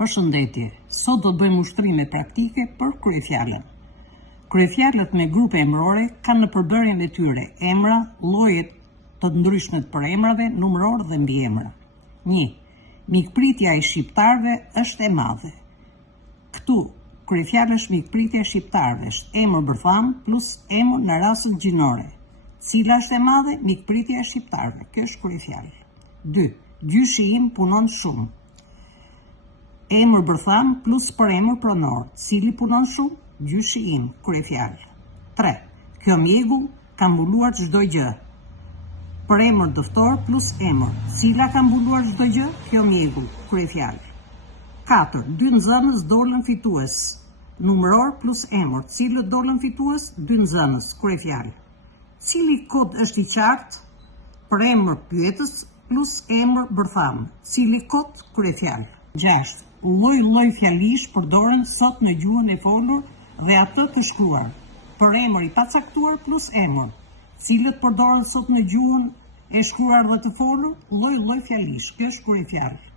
Përshëndetje, sot do të bëjmë ushtrime praktike për kryefjalën. Kryefjalët me grupe emërore kanë në përbërjen e tyre emra, llojet të ndryshme të përemrave, numëror dhe mbiemra. 1. Mikpritja e shqiptarëve është e madhe. Këtu, kryefjala është mikpritja e shqiptarëve, është emër bërtham plus emër në rastën gjinore. Cila është e madhe? Mikpritja e shqiptarëve. Kjo është kryefjalë. 2. Gjyshi im punon shumë. Emër bërtham plus përemër pronor. Cili punon shumë? Gjyshi im, kryefjalë. 3. Kjo mjegull ka mbuluar çdo gjë. Përemër dëftor plus emër. Cila ka mbuluar çdo gjë? Kjo mjegull, kryefjalë. 4. Dy nxënës dolën fitues. Numëror plus emër. Cilët dolën fitues? Dy nxënës, kryefjalë. Cili kod është i qartë? Përemër pyetës plus emër bërtham. Cili kod? Kryefjalë. 6. Lloj fjalish përdoren sot në gjuhën e folur dhe atë të shkruar. Përemër i pacaktuar plus emër. Cilët përdoren sot në gjuhën e shkruar dhe të folur? Lloj fjalish. Kjo është kryefjalë.